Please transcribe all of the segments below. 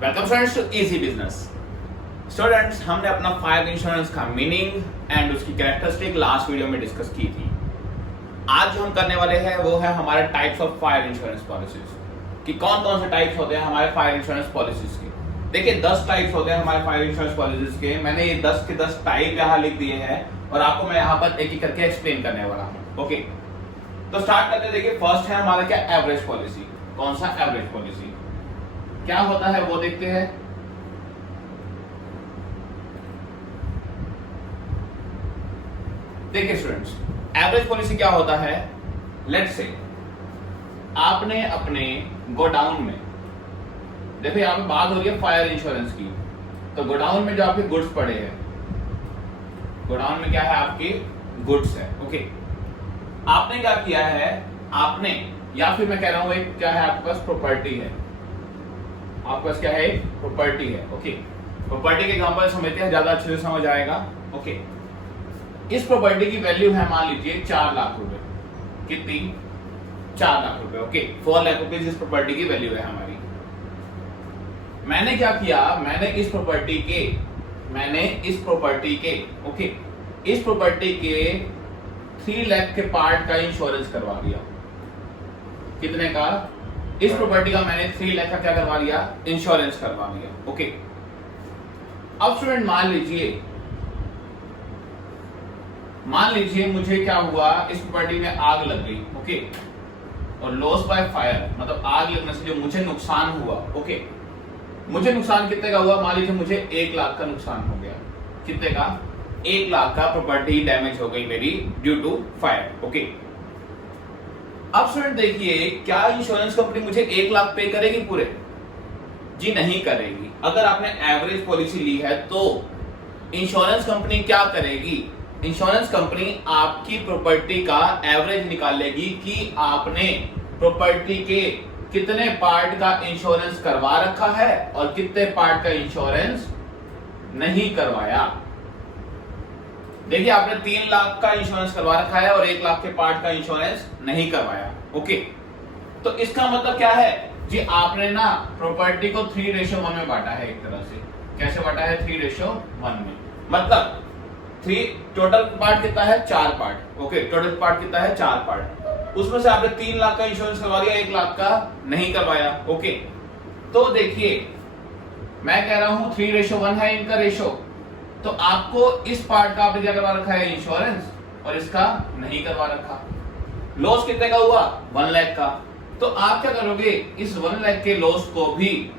Welcome students to easy business. Students, हमने अपना fire insurance का मीनिंग एंड उसकी कैरेक्टरिस्टिक लास्ट वीडियो में डिस्कस की थी। आज जो हम करने वाले हैं वो है हमारे types of fire insurance policies, कि कौन कौन से टाइप्स होते हैं हमारे फायर इंश्योरेंस पॉलिसीज के। देखिए 10 टाइप्स होते हैं हमारे फायर इंश्योरेंस पॉलिसीज के। मैंने ये 10 के 10 टाइप यहाँ लिख दिए हैं और आपको मैं यहाँ पर एक एक करके एक्सप्लेन करने वाला हूँ। ओके, तो स्टार्ट करते हैं। देखिए फर्स्ट है हमारा क्या, एवरेज पॉलिसी। कौन सा एवरेज पॉलिसी क्या होता है वो देखते हैं। देखिए स्टूडेंट्स, एवरेज पॉलिसी क्या होता है। लेट्स से आपने अपने गोडाउन में, देखो यहां पे बात हो रही है फायर इंश्योरेंस की, तो गोडाउन में जो आपके गुड्स पड़े हैं, गोडाउन में क्या है, आपके गुड्स है। ओके, आपने क्या किया है, आपने, या फिर मैं कह रहा हूं एक क्या है, आपके पास प्रॉपर्टी है, आपके पास क्या है, प्रॉपर्टी है। ओके, प्रॉपर्टी के एग्जांपल समझते हैं, ज्यादा अच्छे से समझ आएगा। ओके, इस प्रॉपर्टी की वैल्यू है मान लीजिए 4 लाख रुपए। कितनी? 4 लाख रुपए। ओके, 4 लाख रुपए इस प्रॉपर्टी की वैल्यू है हमारी। मैंने क्या किया, मैंने इस प्रॉपर्टी के ओके, इस प्रॉपर्टी के 3 लाख के पार्ट का इंश्योरेंस करवा दिया। कितने का? इस प्रॉपर्टी का मैंने 3 लाख का क्या करवा लिया, इंश्योरेंस करवा दिया। ओके, अब स्टूडेंट मान लीजिए मुझे क्या हुआ, इस प्रॉपर्टी में आग लग गई। ओके, और लॉस बाय फायर मतलब आग लगने से जो मुझे नुकसान हुआ। ओके, मुझे नुकसान कितने का हुआ, मान लीजिए मुझे 1 लाख का नुकसान हो गया। कितने का? 1 लाख का प्रॉपर्टी डैमेज हो गई मेरी ड्यू टू फायर। ओके, अब स्टूडेंट देखिए, क्या इंश्योरेंस कंपनी मुझे 1 लाख पे करेगी पूरे? जी नहीं करेगी। अगर आपने एवरेज पॉलिसी ली है तो इंश्योरेंस कंपनी क्या करेगी, इंश्योरेंस कंपनी आपकी प्रॉपर्टी का एवरेज निकालेगी कि आपने प्रॉपर्टी के कितने पार्ट का इंश्योरेंस करवा रखा है और कितने पार्ट का इंश्योरेंस नहीं करवाया। देखिए आपने 3 लाख का इंश्योरेंस करवा रखा है और 1 लाख के पार्ट का इंश्योरेंस नहीं करवाया। ओके, तो इसका मतलब क्या है जी, आपने ना प्रॉपर्टी को 3:1 में बांटा है। एक तरह से कैसे बांटा है, 3:1 में। मतलब 3 टोटल पार्ट कितना है, 4 पार्ट। ओके, टोटल पार्ट कितना है, 4 पार्ट। उसमें से आपने 3 लाख का इंश्योरेंस करवा दिया, 1 लाख का नहीं करवाया। ओके, तो देखिए मैं कह रहा हूं 3:1 है इनका रेशो, तो आपको इस पार्ट का आपने क्या करवा रखा है, इंश्योरेंस, और इसका नहीं करवा रखा। लॉस कितने का हुआ, 1 लाख का। तो आप क्या करोगे, इस 1 लाख के लॉस को भी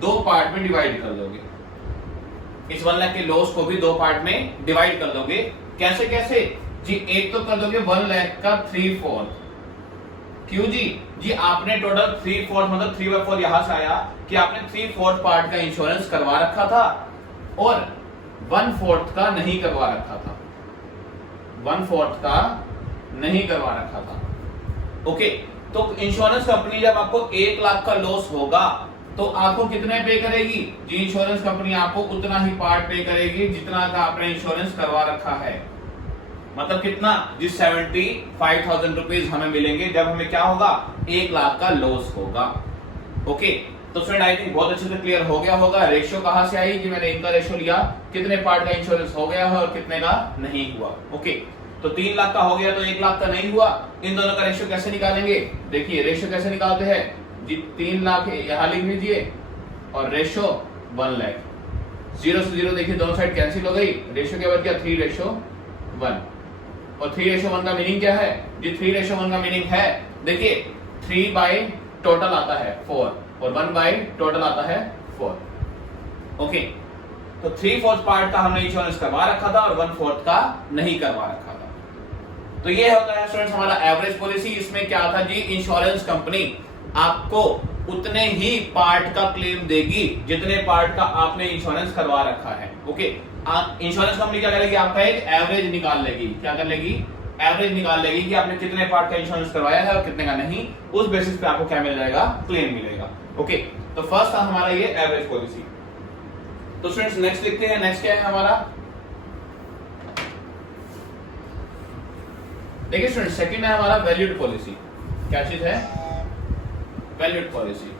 2 पार्ट में डिवाइड कर दोगे। इस 1 लाख के लॉस को भी 2 पार्ट में डिवाइड कर दोगे। कैसे कैसे जी, एक तो कर दोगे 1 लाख का 3/4। क्यों जी? जी आपने टोटल 3/4 मतलब 3/4 यहां से आया कि आपने 3/4 पार्ट का इंश्योरेंस करवा रखा था और 1/4 का नहीं करवा रखा था। 1/4 का नहीं करवा रखा था। ओके, तो इंश्योरेंस कंपनी जब आपको 1 लाख का लॉस होगा तो आपको कितने पे करेगी जी, इंश्योरेंस कंपनी आपको उतना ही पार्ट पे करेगी जितना का आपने इंश्योरेंस करवा रखा है। मतलब कितना जी, 75,000 रुपीज हमें मिलेंगे जब हमें क्या होगा, 1 लाख का लॉस होगा। ओके, तो फ्रेंड आई थिंक बहुत अच्छे से क्लियर हो गया होगा। रेशियो कहां से आई कि मैंने इनका रेशियो लिया, कितने पार्ट का इंश्योरेंस हो गया है और कितने का नहीं हुआ। ओके, तो 3 लाख का हो गया तो 1 लाख का नहीं हुआ। इन दोनों का रेशियो कैसे निकालेंगे, देखिए रेशियो कैसे निकालते हैं जी, 3 लाख यहां लिख लीजिए और रेशियो 1 लाख। 0 से 0 देखिए दोनों साइड कैंसिल हो गई, रेशियो क्या बच गया, 3:1। और 3:1 का मीनिंग क्या है जी, 3:1 का मीनिंग है, देखिए 3 बाई टोटल आता है 4 और 1 बाई टोटल आता है 4। ओके, तो 3/4 पार्ट का हमने इंश्योरेंस करवा रखा था और 1/4 का नहीं करवा रखा था। तो ये होता है स्टूडेंट्स हमारा एवरेज पॉलिसी। इसमें क्या था जी, इंश्योरेंस कंपनी आपको उतने ही पार्ट का क्लेम देगी जितने पार्ट का आपने इंश्योरेंस करवा रखा है। ओके, इंश्योरेंस कंपनी क्या करेगी, आपका एक एवरेज निकाल लेगी। क्या कर लेगी, एवरेज निकाल लेगी कि आपने कितने पार्ट का इंश्योरेंस करवाया है और कितने का नहीं। उस बेसिस पे आपको क्या मिल जाएगा, क्लेम मिलेगा। ओके, तो फर्स्ट था हमारा ये एवरेज पॉलिसी। तो स्टूडेंट्स नेक्स्ट देखते हैं, नेक्स्ट क्या है हमारा। देखिए स्टूडेंट्स, सेकंड है हमारा वैल्यूड पॉलिसी। क्या चीज है, वैल्यूड पॉलिसी।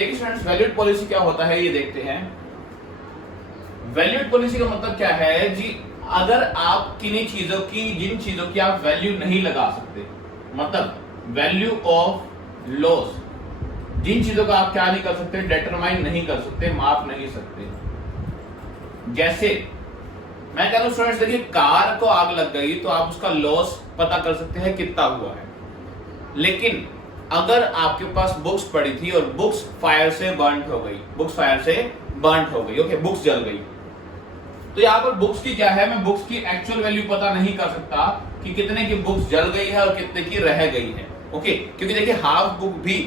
देखिए स्टूडेंट्स, वैल्यूड पॉलिसी क्या होता है ये देखते हैं। वैल्यूड पॉलिसी का मतलब क्या है जी, अगर आप किन्हीं चीजों की, जिन चीजों की आप वैल्यू नहीं लगा सकते, मतलब वैल्यू ऑफ लॉस, जिन चीजों का आप क्या नहीं कर सकते, डिटरमाइन नहीं कर सकते, माप नहीं सकते। जैसे मैं कह रहा हूं स्टूडेंट्स, देखिए कार को आग लग गई तो आप उसका लॉस पता कर सकते हैं कितना हुआ है, लेकिन अगर आपके पास बुक्स पड़ी थी और बुक्स फायर से बर्न हो गई, बुक्स फायर से बर्न हो गई, ओके, बुक्स जल गई, तो यहाँ पर बुक्स की क्या है, मैं बुक्स की एक्चुअल वैल्यू पता नहीं कर सकता कि कितने की बुक्स जल गई है और कितने की रह गई है, ओके, क्योंकि देखिए हाफ बुक भी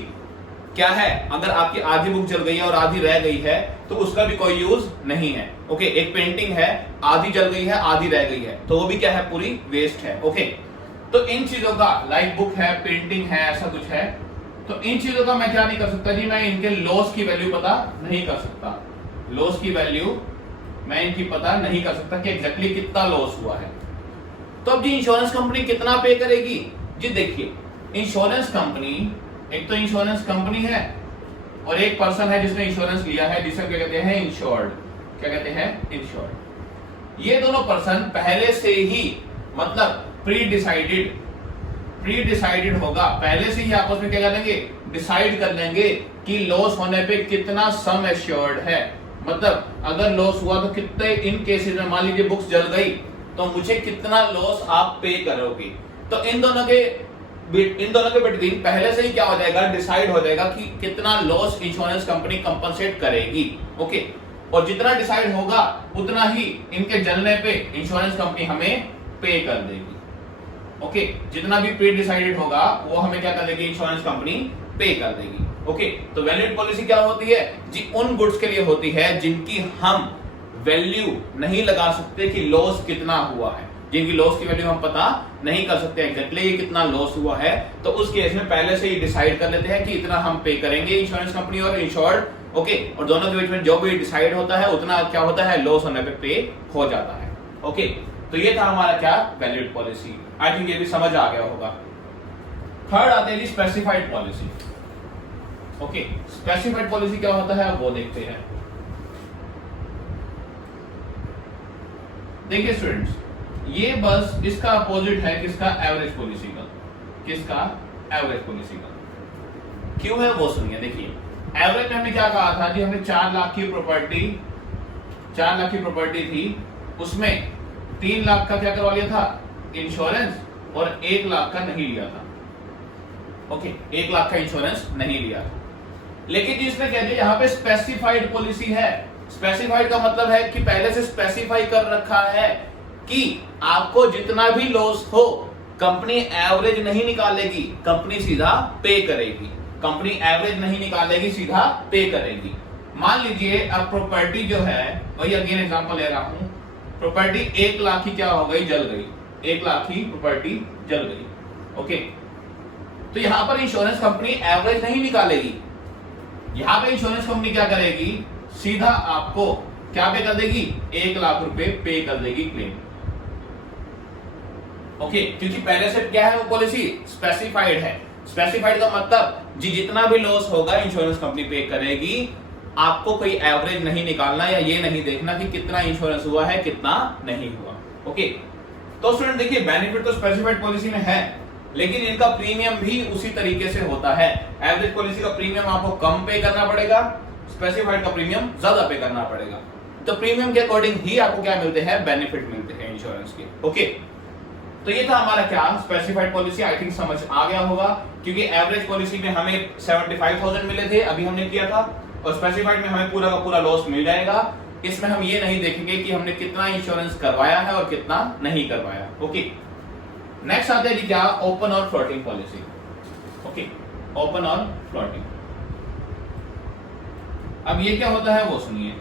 क्या है, अगर आपकी आधी बुक जल गई है और आधी रह गई है तो उसका भी कोई यूज नहीं है, ओके। एक पेंटिंग है, आधी जल गई है, आधी रह गई है, तो वो भी क्या है, पूरी वेस्ट है, ओके। तो इन चीजों का, लाइक बुक है, पेंटिंग है, ऐसा कुछ है, तो इन चीजों का मैं क्या नहीं कर सकता जी, मैं इनके लॉस की वैल्यू पता नहीं कर सकता, लॉस की वैल्यू मैं इनकी पता नहीं कर सकता कि एग्जैक्टली कितना लॉस हुआ है। तो अब जी इंश्योरेंस कंपनी कितना पे करेगी जी, देखिए इंश्योरेंस कंपनी, एक तो इंश्योरेंस कंपनी है और एक पर्सन है जिसने इंश्योरेंस लिया है, जिसे क्या कहते हैं, इंश्योर्ड, क्या कहते हैं, इंश्योर्ड। ये दोनों पर्सन पहले से ही, मतलब प्री डिसाइडेड होगा, पहले से ही आपस में क्या कर लेंगे, डिसाइड कर लेंगे कि लॉस होने पे कितना सम एश्योर्ड है, मतलब अगर लॉस हुआ तो कितने, इन केसेस में मान लीजिए बुक्स जल गई तो मुझे कितना लॉस आप पे करोगे। तो इन दोनों के बिटवीन पहले से ही क्या हो जाएगा, डिसाइड हो जाएगा कि कितना लॉस इंश्योरेंस कंपनी कंपनसेट करेगी, ओके। और जितना डिसाइड होगा उतना ही इनके जलने पे इंश्योरेंस कंपनी हमें पे कर देगी, ओके। जितना भी प्री डिसाइडेड होगा वो हमें क्या कर देगी, इंश्योरेंस कंपनी पे कर देगी, ओके। तो वैलिड पॉलिसी क्या होती है जी, उन गुड्स के लिए होती है जिनकी हम वैल्यू नहीं लगा सकते कि लॉस कितना हुआ है, जिनकी लॉस की वैल्यू हम पता नहीं कर सकते एग्जैक्टली ये कितना लॉस हुआ है, तो उस केस में पहले से ही डिसाइड कर लेते हैं कि इतना हम पे करेंगे इंश्योरेंस कंपनी और इंश्योर्ड, ओके। और दोनों के बीच में जो भी डिसाइड होता है उतना क्या होता है, लॉस होने पे हो जाता है, ओके। तो ये था हमारा क्या, वैलिड पॉलिसी। आई थिंक ये भी समझ आ गया होगा। थर्ड आते हैं specified policy, okay. Specified policy क्या होता है वो देखते हैं। देखिए स्टूडेंट्स, ये बस इसका अपोजिट है किसका, एवरेज पॉलिसी का, किसका, एवरेज पॉलिसी का। क्यों है वो सुनिए। देखिए एवरेज में हमने क्या कहा था जी, हमने 4 लाख की प्रॉपर्टी थी, उसमें 3 लाख का क्या करवा लिया था, इंश्योरेंस, और 1 लाख का नहीं लिया था, ओके। 1 लाख का इंश्योरेंस नहीं लिया था। लेकिन जिसने कह दिया यहाँ पे स्पेसिफाइड पॉलिसी है। स्पेसिफाइड का मतलब है कि पहले से स्पेसिफाई कर रखा है कि आपको जितना भी लॉस हो कंपनी एवरेज नहीं निकालेगी, कंपनी सीधा पे करेगी, कंपनी एवरेज नहीं निकालेगी, सीधा पे करेगी। मान लीजिए अब प्रॉपर्टी जो है, वही अगेन एग्जांपल ले रहा हूं, प्रॉपर्टी 1 लाख की क्या हो गई, जल गई, 1 लाख की प्रॉपर्टी जल गई, ओके। तो यहां पर इंश्योरेंस कंपनी एवरेज नहीं निकालेगी, यहां पे इंश्योरेंस कंपनी क्या करेगी, सीधा आपको क्या पे कर देगी, 1 लाख रुपए पे कर देगी क्लेम, ओके। क्योंकि पहले से क्या है वो पॉलिसी स्पेसिफाइड है। स्पेसिफाइड का मतलब जी जितना भी लॉस होगा इंश्योरेंस कंपनी पे करेगी, आपको कोई एवरेज नहीं निकालना या ये नहीं देखना कि कितना इंश्योरेंस हुआ है कितना नहीं हुआ, ओके। तो स्टूडेंट देखिए बेनिफिट तो स्पेसिफाइड पॉलिसी में है, लेकिन इनका प्रीमियम भी उसी तरीके से होता है। एवरेज पॉलिसी का प्रीमियम आपको कम पे करना पड़ेगा, स्पेसिफाइड का प्रीमियम ज्यादा पे करना पड़ेगा। तो प्रीमियम के अकॉर्डिंग ही आपको क्या मिलते हैं, बेनिफिट मिलते हैं इंश्योरेंस के, ओके। तो ये था हमारा क्या, स्पेसिफाइड पॉलिसी। आई थिंक समझ आ गया होगा, क्योंकि एवरेज पॉलिसी में हमें 75,000 मिले थे, अभी हमने किया था, और स्पेसिफाइड में हमें पूरा का पूरा लॉस मिल जाएगा। इसमें हम ये नहीं देखेंगे कि हमने कितना इंश्योरेंस करवाया है और कितना नहीं करवाया, ओके। नेक्स्ट आते हैं जी क्या, ओपन और फ्लोटिंग पॉलिसी, ओके। ओपन और फ्लोटिंग, अब ये क्या होता है वो सुनिए।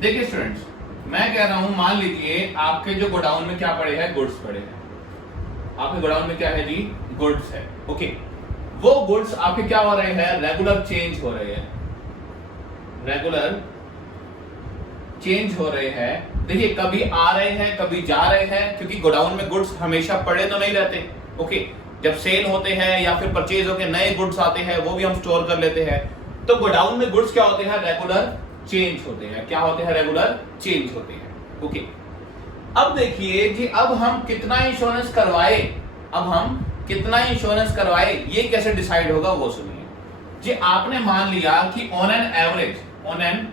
देखिए स्टूडेंट्स, मैं कह रहा हूं मान लीजिए आपके जो गोडाउन में क्या पड़े हैं, गुड्स पड़े हैं, आपके गोडाउन में क्या है जी, गुड्स है, ओके। वो गुड्स आपके क्या हो रहे हैं, रेगुलर चेंज हो रहे हैं, रेगुलर चेंज हो रहे हैं। देखिए कभी आ रहे हैं कभी जा रहे हैं, क्योंकि गोडाउन में गुड्स हमेशा पड़े तो नहीं रहते, ओके। जब सेल होते हैं या फिर परचेज होकर नए गुड्स आते हैं वो भी हम स्टोर कर लेते हैं, तो गोडाउन में गुड्स क्या होते हैं, रेगुलर चेंज होते हैं। क्या होते हैं, रेगुलर चेंज होते हैं। ओके, अब देखिए जी, अब हम कितना इंश्योरेंस करवाए, अब हम कितना इंश्योरेंस करवाए ये कैसे डिसाइड होगा वो सुनिए जी। आपने मान लिया कि ऑन एन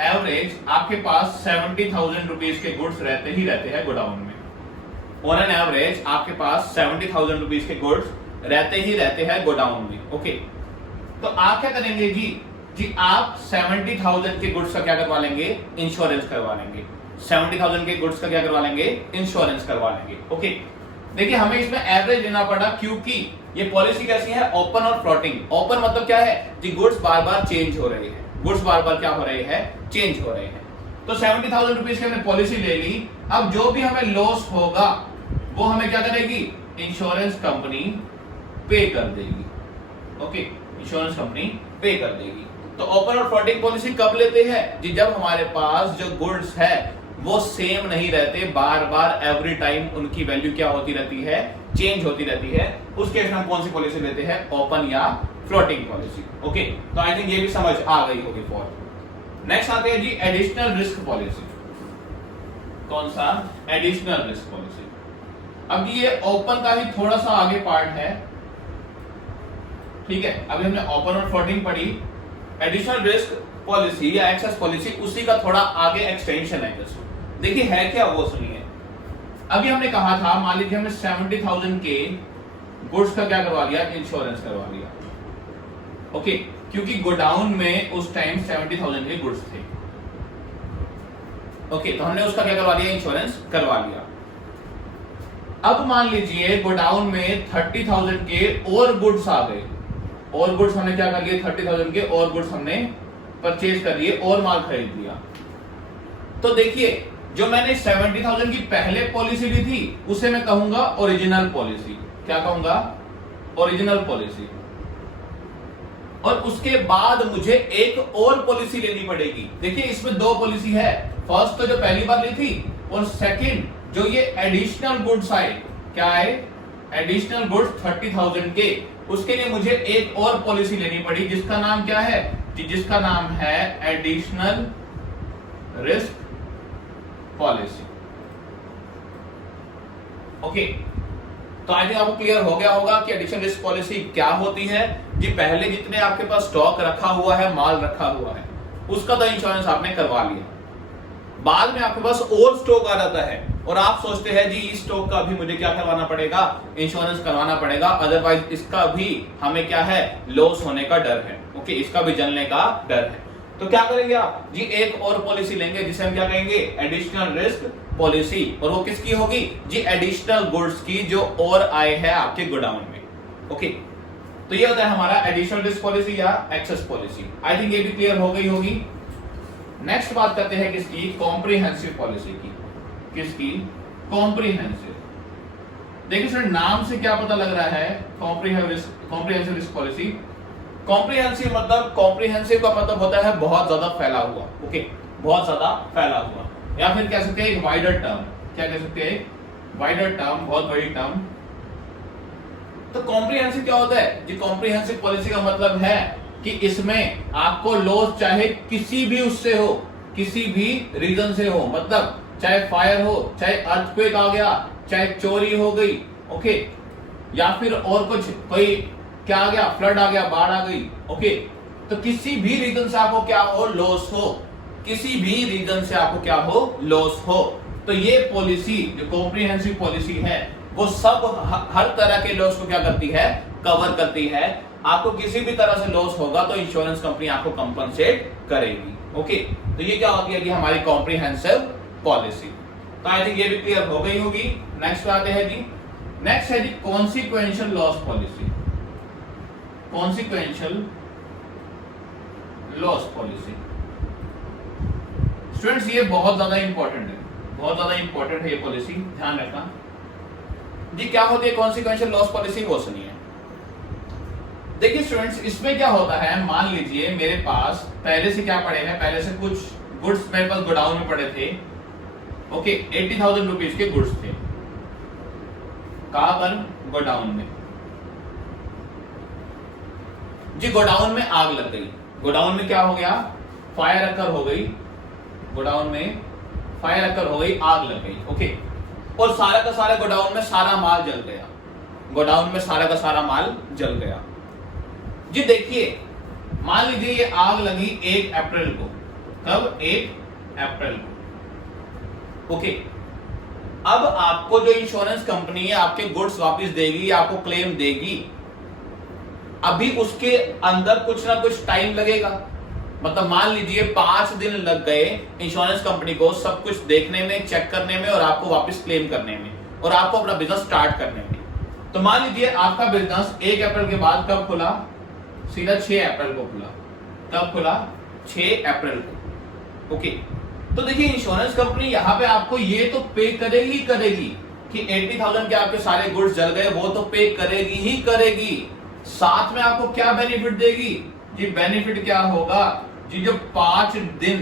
एवरेज आपके पास 70,000 रुपीज के गुड्स रहते ही रहते हैं गोडाउन में। ऑन एन एवरेज आपके पास 70,000 रुपीज के गुड्स रहते ही रहते हैं गोडाउन में। ओके, तो आप क्या करेंगे जी आप 70,000 के गुड्स का क्या करवा लेंगे, इंश्योरेंस करवा लेंगे। 70,000 के गुड्स का क्या करवा लेंगे, इंश्योरेंस करवा लेंगे। ओके, देखिए हमें इसमें एवरेज लेना पड़ा क्योंकि ये पॉलिसी कैसी है, ओपन और फ्लोटिंग। ओपन मतलब क्या है जी, गुड्स बार बार चेंज हो रहे हैं, गुड्स बार बार क्या हो रहे हैं, चेंज हो रहे हैं। तो 70,000 रुपीज की हमने पॉलिसी ले ली। अब जो भी हमें लॉस होगा वो हमें क्या करेगी, इंश्योरेंस कंपनी पे कर देगी। ओके, इंश्योरेंस कंपनी पे कर देगी। तो ओपन और फ्लोटिंग पॉलिसी कब लेते हैं जी, जब हमारे पास जो गुड्स है वो सेम नहीं रहते, बार बार एवरी टाइम उनकी वैल्यू क्या होती रहती है, चेंज होती रहती है। उस केस में हम कौन सी पॉलिसी लेते हैं, ओपन या फ्लोटिंग पॉलिसी। ओके, तो आई थिंक ये भी समझ आ गई होगी। फॉर नेक्स्ट आते हैं जी एडिशनल रिस्क पॉलिसी। कौन सा, एडिशनल रिस्क पॉलिसी। अब ये ओपन का ही थोड़ा सा आगे पार्ट है, ठीक है। अभी हमने ओपन और फ्लोटिंग पढ़ी, एडिशनल रिस्क पॉलिसी या एक्सेस पॉलिसी उसी का थोड़ा आगे एक्सटेंशन है। देखिए है क्या वो सुनिए। अभी हमने कहा था, मान लीजिए हमने 70,000 के गुड्स का क्या करवा लिया, इंश्योरेंस करवा लिया। ओके, क्योंकि गोडाउन में उस टाइम 70,000 के गुड्स थे। ओके, तो हमने उसका क्या करवा लिया, इंश्योरेंस करवा लिया। अब मान लीजिए गोडाउन में 30,000 के और गुड्स आ गए, और गुड्स हमने क्या कर लिए, 30,000 के और गुड्स हमने परचेज कर लिए और माल खरीद लिया। तो देखिए जो मैंने 70,000 की पहले पॉलिसी ली थी उसे मैं कहूंगा ओरिजिनल पॉलिसी। क्या कहूंगा, ओरिजिनल पॉलिसी। और उसके बाद मुझे एक और पॉलिसी लेनी पड़ेगी। देखिए इसमें दो पॉलिसी है, फर्स्ट तो जो पहली बार ली थी, और सेकंड जो ये एडिशनल गुड्स आए, क्या आए, एडिशनल गुड्स 30,000 के, उसके लिए मुझे एक और पॉलिसी लेनी पड़ी जिसका नाम क्या है, जिसका नाम है एडिशनल रिस्क पॉलिसी। ओके, तो आई थिंक आपको क्लियर हो गया होगा कि एडिशनल रिस्क पॉलिसी क्या होती है जी। पहले जितने आपके पास स्टॉक रखा हुआ है, माल रखा हुआ है, उसका तो इंश्योरेंस आपने करवा लिया। बाद में आपके पास और स्टॉक आ जाता है और आप सोचते हैं जी इस स्टॉक का भी मुझे क्या करवाना पड़ेगा, इंश्योरेंस करवाना पड़ेगा, अदरवाइज इसका भी हमें क्या है, लॉस होने का डर है। ओके, इसका भी जलने का डर है। तो क्या करेंगे आप जी, एक और पॉलिसी लेंगे जिसे हम क्या कहेंगे, एडिशनल रिस्क पॉलिसी। और वो किसकी होगी जी, एडिशनल गुड्स की जो और आए हैं आपके गोडाउन में। ओके, तो ये होता है हमारा एडिशनल रिस्क पॉलिसी या एक्सेस पॉलिसी। आई थिंक ये भी क्लियर हो गई होगी। नेक्स्ट बात करते हैं किसकी, कॉम्प्रिहेंसिव पॉलिसी की। किसकी, कॉम्प्रिहेंसिव। देखिए सर नाम से क्या पता लग रहा है, कॉम्प्रिहेंसिव रिस्क पॉलिसी। कॉम्प्रिहेंसिव मतलब, कॉम्प्रिहेंसिव का मतलब होता है बहुत ज्यादा फैला हुआ। ओके, बहुत ज्यादा फैला हुआ, या फिर कह सकते हैं एक वाइडर टर्म। क्या कह सकते हैं, वाइडर टर्म, बहुत बड़ी टर्म। तो कॉम्प्रिहेंसिव क्या होता है जी, कॉम्प्रिहेंसिव पॉलिसी का मतलब है कि इसमें आपको लॉस चाहे किसी भी उससे हो, किसी भी रीजन से हो, मतलब चाहे फायर हो, चाहे अर्थक्वेक आ गया, चाहे चोरी हो गई, ओके, या फिर और कुछ, कोई क्या आ गया, फ्लड आ गया, बाढ़ आ गई। ओके, तो किसी भी रीजन से आपको क्या हो, लॉस हो, किसी भी रीजन से आपको क्या हो, लॉस हो, तो ये पॉलिसी जो कॉम्प्रिहेंसिव पॉलिसी है वो सब हर तरह के लॉस को क्या करती है, कवर करती है। आपको किसी भी तरह से लॉस होगा तो इंश्योरेंस कंपनी आपको कंपनसेट करेगी। ओके, तो ये क्या होती है कि हमारी कॉम्प्रिहेंसिव पॉलिसी। तो आई थिंक ये भी क्लियर हो गई होगी। नेक्स्ट आते हैं जी, नेक्स्ट है जी consequential loss policy. Consequential loss policy students ये बहुत ज्यादा इंपॉर्टेंट है, बहुत ज्यादा इंपॉर्टेंट है ये पॉलिसी, ध्यान रखना जी। क्या होती है कॉन्सिक्वेंशियल लॉस पॉलिसी, वो सुनिए। देखिए स्टूडेंट्स इसमें क्या होता है, मान लीजिए मेरे पास पहले से क्या पड़े हैं, पहले से कुछ गुड्स मेरे पास गोडाउन में पड़े थे। ओके, 80,000 रुपीज के गुड्स थे, कहां पर, गोडाउन में जी। गोडाउन में आग लग गई, गोडाउन में क्या हो गया, फायर अकर हो गई, गोडाउन में फायर अकर हो गई, आग लग गई, ओके, और सारा का सारा गोडाउन में सारा माल जल गया, गोडाउन में सारा का सारा माल जल गया जी। देखिए मान लीजिए ये आग लगी 1 अप्रैल को, कब, 1 अप्रैल को, ओके। अब आपको जो इंश्योरेंस कंपनी है आपके गुड्स वापस देगी या आपको क्लेम देगी, अभी उसके अंदर कुछ ना कुछ टाइम लगेगा। मतलब मान लीजिए 5 दिन लग गए इंश्योरेंस कंपनी को सब कुछ देखने में, चेक करने में और आपको वापस क्लेम करने में और आपको अपना बिजनेस स्टार्ट करने में। तो मान लीजिए आपका बिजनेस 1 अप्रैल के बाद कब खुला, सीधा 6 अप्रैल को खुला। कब खुला, 6 अप्रैल को, ओके। तो देखिए इंश्योरेंस कंपनी यहां पे आपको ये तो पे करेगी कि 80,000 के आपके सारे गुड्स जल गए, वो तो पे करेगी ही करेगी। साथ में आपको क्या बेनिफिट देगी जी, बेनिफिट क्या होगा जी, जो 5 दिन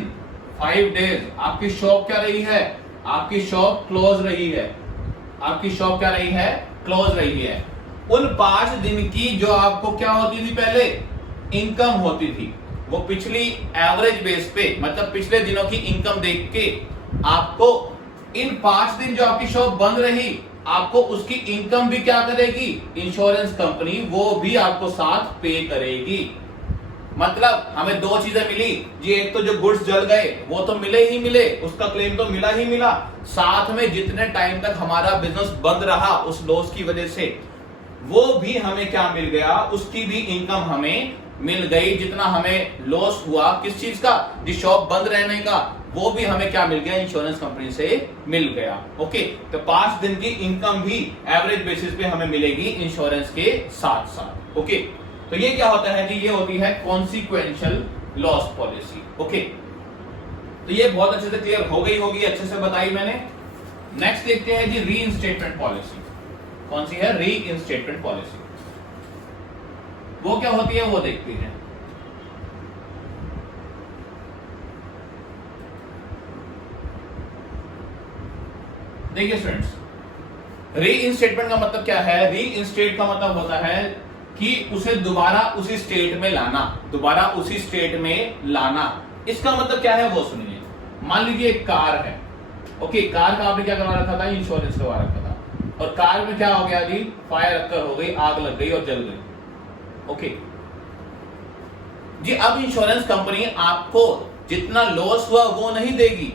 5 डेज आपकी शॉप क्या रही है, आपकी शॉप क्लोज रही है, आपकी शॉप क्या रही है, क्लोज रही है। उन 5 दिन की जो आपको क्या होती थी, पहले इनकम होती थी, वो पिछली एवरेज बेस पे, मतलब पिछले दिनों की इनकम देख के आपको इन 5 दिन जो आपकी शॉप बंद रही, आपको उसकी इनकम भी क्या करेगी इंश्योरेंस कंपनी, वो भी आपको साथ पे करेगी। मतलब हमें 2 चीजें मिली जी, एक तो जो गुड्स जल गए वो तो मिले ही मिले, उसका क्लेम तो मिला ही मिला, साथ में जितने टाइम तक हमारा बिजनेस बंद रहा उस लॉस की वजह से, वो भी हमें क्या मिल गया, उसकी भी इनकम हमें मिल गई। जितना हमें लॉस हुआ किस चीज का, जी शॉप बंद रहने का, वो भी हमें क्या मिल गया, इंश्योरेंस कंपनी से मिल गया, ओके। तो 5 दिन की इनकम भी एवरेज बेसिस पे हमें मिलेगी इंश्योरेंस के साथ साथ, ओके। तो ये क्या होता है जी, ये होती है कॉन्सिक्वेंशियल लॉस पॉलिसी, ओके। तो ये बहुत अच्छे से क्लियर हो गई होगी, अच्छे से बताई मैंने। नेक्स्ट देखते हैं जी रीइंस्टेटमेंट पॉलिसी। कौन सी है, रीइंस्टेटमेंट पॉलिसी। वो क्या होती है वो देखते हैं। देखिए स्टूडेंट्स, रीइंस्टेटमेंट का मतलब क्या है, रीइंस्टेट का मतलब होता है कि उसे दोबारा उसी स्टेट में लाना, दोबारा उसी स्टेट में लाना। इसका मतलब क्या है वो सुनिए। मान लीजिए एक कार है, ओके, कार का आपने क्या करवा रखा था, इंश्योरेंस करवा रखा था, और कार में क्या हो गया जी, फायर अकर हो गई, आग लग गई और जल गई, ओके जी। अब इंश्योरेंस कंपनी आपको जितना लॉस हुआ वो नहीं देगी,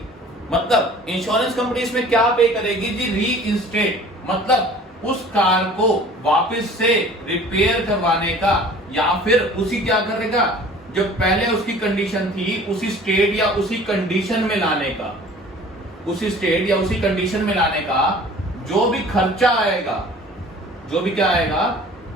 मतलब इंश्योरेंस कंपनी इसमें क्या पे करेगी जी, रीइंस्टेट, मतलब उस कार को वापस से रिपेयर करवाने का या फिर उसी क्या करेगा, जो पहले उसकी कंडीशन थी उसी स्टेट या उसी कंडीशन में लाने का, उसी स्टेट या उसी कंडीशन में लाने का जो भी खर्चा आएगा, जो भी क्या आएगा,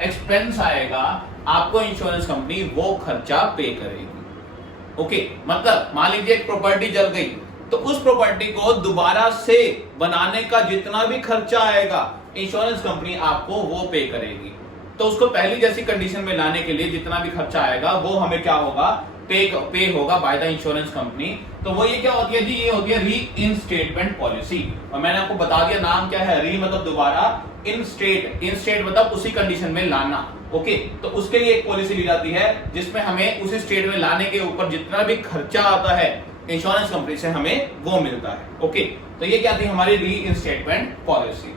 एक्सपेंस आएगा, आपको इंश्योरेंस कंपनी वो खर्चा पे करेगी, ओके। मतलब मान लीजिए एक प्रॉपर्टी जल गई, तो उस प्रॉपर्टी को दोबारा से बनाने का जितना भी खर्चा आएगा इंश्योरेंस कंपनी आपको वो पे करेगी। तो उसको पहली जैसी कंडीशन में लाने के लिए जितना भी खर्चा आएगा वो हमें क्या होगा, पे होगा बाय द इंश्योरेंस कंपनी। तो वो ये क्या होती है जी, ये होती है रीइंस्टेटमेंट पॉलिसी। और मैंने आपको बता दिया नाम क्या है, री मतलब दोबारा, इंस्टेट मतलब उसी कंडीशन में लाना, ओके। तो उसके लिए एक पॉलिसी ली जाती है जिसमें हमें उसी स्टेट में लाने के ऊपर जितना भी खर्चा आता है इंश्योरेंस कंपनी से हमें वो मिलता है, ओके। तो ये क्या थी हमारी रीइंस्टेटमेंट पॉलिसी।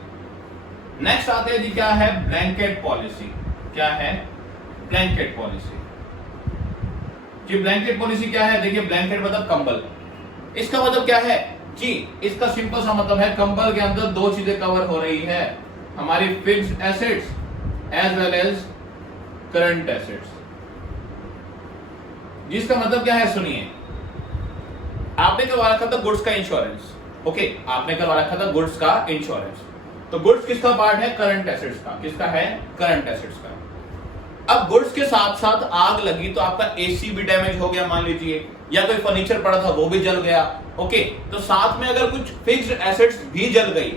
नेक्स्ट आते हैं जी क्या है, ब्लैंकेट पॉलिसी। क्या है, ब्लैंकेट पॉलिसी जी। ब्लैंकेट पॉलिसी क्या है, देखिए ब्लैंकेट मतलब कंबल। इसका मतलब क्या है जी, इसका सिंपल सा मतलब है कंबल के अंदर 2 चीजें कवर हो रही है, हमारी fixed assets as well as current assets. जिसका मतलब क्या है सुनिए, आपने करवा रखा था गुड्स का इंश्योरेंस, ओके, आपने करवा रखा था गुड्स का इंश्योरेंस। तो गुड्स किसका पार्ट है, करंट एसेट्स का। किसका है, करंट एसेट्स का। अब गुड्स के साथ साथ आग लगी तो आपका एसी भी डैमेज हो गया मान लीजिए, या कोई फर्नीचर पड़ा था वो भी जल गया, ओके। तो साथ में अगर कुछ फिक्स्ड एसेट्स भी जल गई,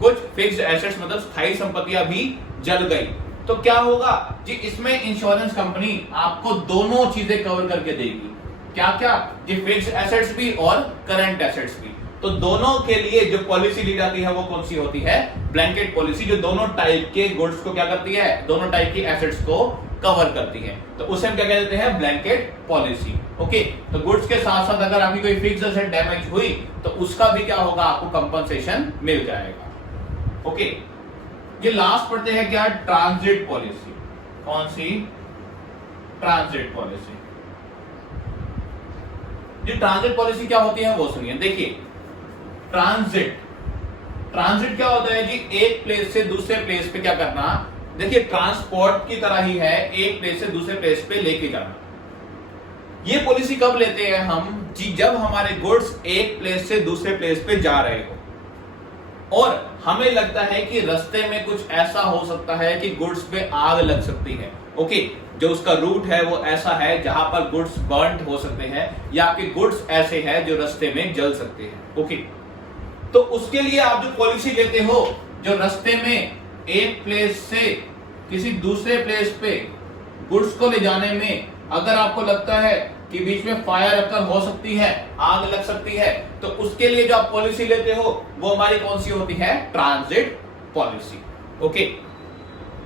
कुछ फिक्स्ड एसेट्स मतलब स्थायी संपत्तियां भी जल गई, तो क्या होगा जी, इसमें इंश्योरेंस कंपनी आपको दोनों चीजें कवर करके देगी। क्या क्या जी, फिक्स्ड एसेट्स भी और करंट एसेट्स भी। तो दोनों के लिए जो पॉलिसी ली जाती है वो कौन सी होती है, ब्लैंकेट पॉलिसी, जो दोनों टाइप के गुड्स को क्या करती है, दोनों टाइप की एसेट्स को कवर करती है। तो उसे हम क्या कहते हैं, ब्लैंकेट पॉलिसी। ओके, तो गुड्स के साथ साथ अगर आपकी कोई फिक्स्ड एसेट डैमेज हुई तो उसका भी क्या होगा, आपको कंपनसेशन मिल जाएगा। ओके, ये लास्ट पढ़ते हैं क्या, ट्रांजिट पॉलिसी। कौन सी, ट्रांजिट पॉलिसी। ये ट्रांजिट पॉलिसी क्या होती है वो सुनिए। देखिए ट्रांजिट, ट्रांजिट क्या होता है जी, एक प्लेस से दूसरे प्लेस पे क्या करना। देखिए ट्रांसपोर्ट की तरह ही है, एक प्लेस से दूसरे प्लेस पे लेके जाना। ये पॉलिसी कब लेते हैं हम जी, जब हमारे गुड्स एक प्लेस से दूसरे प्लेस पे जा रहे हो और हमें लगता है कि रास्ते में कुछ ऐसा हो सकता है कि गुड्स पे आग लग सकती है। ओके, जो उसका रूट है वो ऐसा है जहां पर गुड्स बर्न हो सकते हैं, या आपके गुड्स ऐसे हैं जो रास्ते में जल सकते हैं। ओके, तो उसके लिए आप जो पॉलिसी लेते हो, जो रास्ते में एक प्लेस से किसी दूसरे प्लेस पे गुड्स को ले जाने में अगर आपको लगता है कि बीच में फायर अकर हो सकती है, आग लग सकती है, तो उसके लिए जो आप पॉलिसी लेते हो वो हमारी कौन सी होती है, ट्रांजिट पॉलिसी। ओके,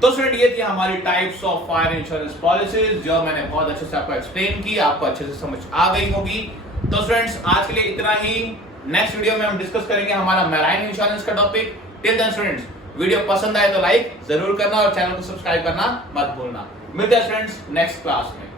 तो स्टूडेंट ये थी हमारी types of fire insurance policies, जो मैंने बहुत अच्छे से आपको एक्सप्लेन की, आपको अच्छे से समझ आ गई होगी। तो स्टूडेंट्स आज के लिए इतना ही। नेक्स्ट वीडियो में हम डिस्कस करेंगे हमारा मैराइन इंश्योरेंस का topic. Till then students, video पसंद आए तो लाइक जरूर करना और चैनल को सब्सक्राइब करना मत भूलना। मिलते हैं स्टूडेंट्स नेक्स्ट क्लास में।